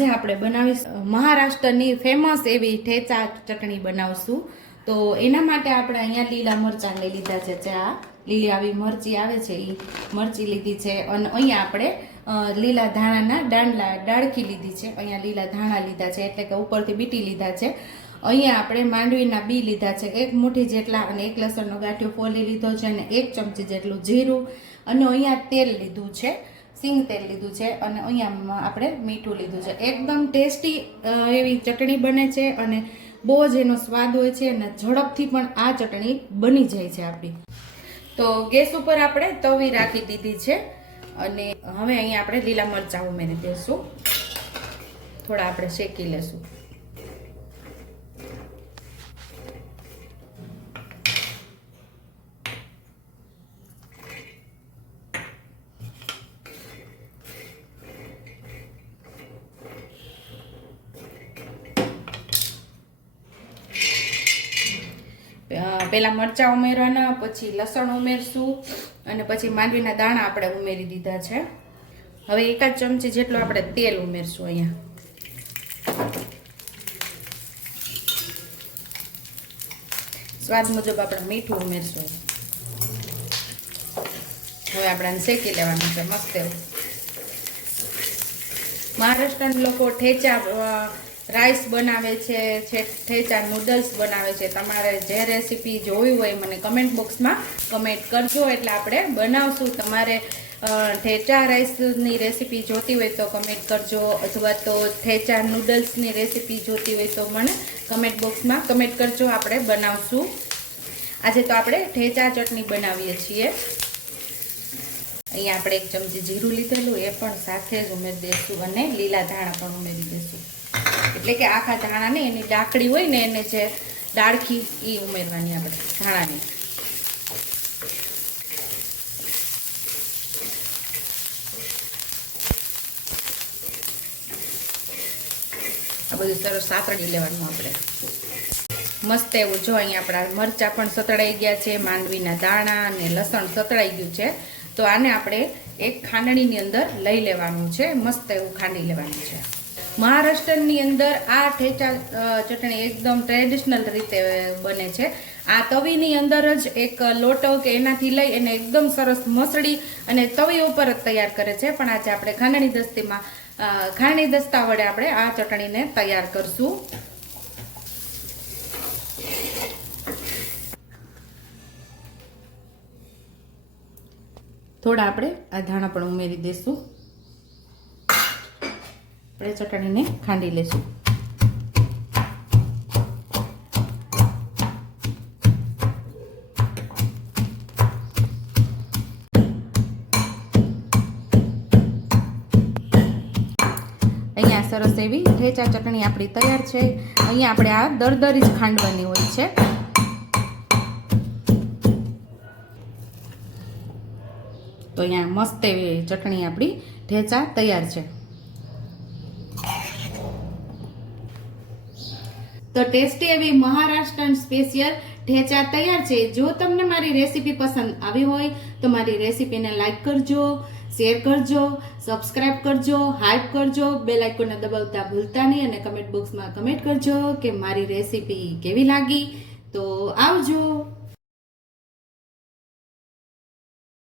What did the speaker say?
આજે આપણે બનાવીશું મહારાષ્ટ્રની ફેમસ એવી ઠેચા ચટણી બનાવશું। તો એના માટે આપણે અહીંયા લીલા મરચાં લઈ લીધા છે, આ લીલી આવી મરચી આવે છે એ મરચી લીધી છે, અને અહીંયા આપણે લીલા ધાણાના ડાળખી લીધી છે, અહીંયા લીલા ધાણા લીધા છે એટલે કે ઉપરથી બીટી લીધા છે। અહીંયા આપણે માંડવીના બી લીધા છે 1 મુઠ્ઠી જેટલા, અને 1 લસણનો ગાંઠિયો ફોલી લીધો છે, અને 1 ચમચી જેટલું જીરું, અને અહીંયા તેલ લીધું છે, સિંગ તેલ લીધું છે, અને અહીંયા આપણે મીઠું લીધું છે। એકદમ ટેસ્ટી એવી ચટણી બને છે અને બહુ જ એનો સ્વાદ હોય છે, અને ઝડપથી પણ આ ચટણી બની જાય છે આપણી। તો ગેસ ઉપર આપણે તવી રાખી દીધી છે, અને હવે અહીંયા આપણે લીલા મરચાં ઉમેરી દઈશું, થોડા આપણે શેકી લેશું। પેલા મરચાં ઉમેરવાના, પછી લસણ ઉમેરશું, અને પછી માંડવીના દાણા આપણે ઉમેરી દીધા છે। હવે 1 ચમચી જેટલું આપણે તેલ ઉમેરશું અહીંયા, સ્વાદ મુજબ આપણે મીઠું ઉમેરશું। હવે આપણે શેકી લેવાનું છે મસ્ત એવું। મહારાષ્ટ્રના લોકો ઠેચા રાઈસ બનાવે છે, ઠેચા નૂડલ્સ બનાવે છે। તમારે જે રેસીપી જોવી હોય મને કમેન્ટ બોક્સમાં કમેન્ટ કરજો, એટલે આપણે બનાવશું। તમારે ઠેચા રાઈસની રેસીપી જોતી હોય તો કમેન્ટ કરજો, અથવા તો ઠેચા નૂડલ્સની રેસીપી જોતી હોય તો મને કમેન્ટ બોક્સમાં કમેન્ટ કરજો, આપણે બનાવશું। આજે તો આપણે ઠેચા ચટણી બનાવીએ છીએ। અહીંયા આપણે 1 ચમચી જીરું લીધેલું, એ પણ સાથે જ ઉમેરી દઈશું, અને લીલા ધાણા પણ ઉમેરી દઈશું, એટલે કે આખા ધાણાને એની ડાકડી હોય ને એને જે ડાળખી એ ઉમેરવાની આપણે ધાણાની। આ બધું સરસ સાતળી લેવાનું આપણે મસ્ત એવું। જો અહીંયા આપણા મરચાં પણ સતળાઈ ગયા છે, માંડવીના દાણા અને લસણ સતળાઈ ગયું છે, તો આને આપણે એક ખાંડણીની અંદર લઈ લેવાનું છે, મસ્ત એવું ખાંડી લેવાનું છે। મહારાષ્ટ્રની અંદર આ ઠેચા ચટણી એકદમ ટ્રેડિશનલ રીતે બને છે। આ તવીની અંદર જ એક લોટો કે એનાથી લઈ એને એકદમ સરસ મસળી અને તવી ઉપર જ તૈયાર કરે છે, પણ આજે આપણે ખાંડણી દસ્તા વડે આપણે આ ચટણીને તૈયાર કરશું। થોડા આપણે આ ધાણા પણ ઉમેરી દઈશું, આપણે ચટણીને ખાંડી લઈશું। અહીંયા સરસ એવી ઠેચા ચટણી આપણી તૈયાર છે। અહીંયા આપણે આ દરદરી જ ખાંડવાની હોય છે। તો અહીંયા મસ્ત એવી ચટણી આપણી ઠેચા તૈયાર છે। તો ટેસ્ટી એવી મહારાષ્ટ્રન સ્પેશિયલ ઠેચા તૈયાર છે। જો તમને મારી રેસીપી પસંદ આવી હોય તો મારી રેસીપીને લાઈક કરજો, શેર કરજો, સબસ્ક્રાઇબ કરજો, હાઈપ કરજો, બેલ આઇકોનને દબાવતા ભૂલતા નહીં, અને કમેન્ટ બોક્સમાં કમેન્ટ કરજો કે મારી રેસીપી કેવી લાગી। તો આવજો।